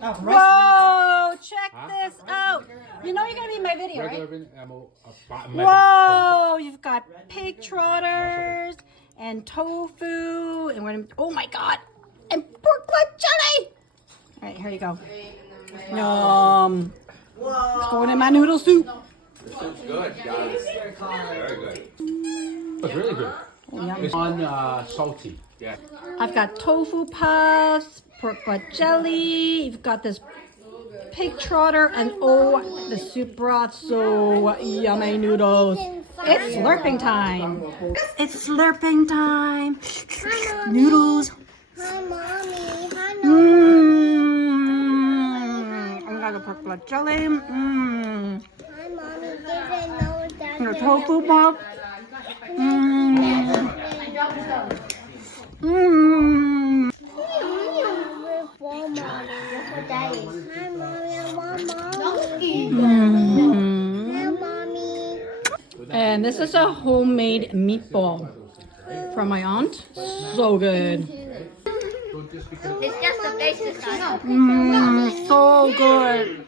Whoa, check this out. You know you're going to be in my video, right? Whoa, you've got pig trotters and tofu. And we're gonna, oh my God, and pork butt jelly. All right, here you go. Yum. It's going in my noodle soup. The soup's good, guys. Very good. It's really good. It's salty. Yeah. I've got tofu puffs, pork butt jelly. You've got this pig trotter, and oh, the soup broth, so yummy noodles. It's slurping time. It's slurping time. Noodles. Hi, Mommy. Hi, I got the pork butt jelly. Hi, Mommy. Didn't know that. The tofu puff. And this is a homemade meatball from my aunt. So good. It's just the basic. So good.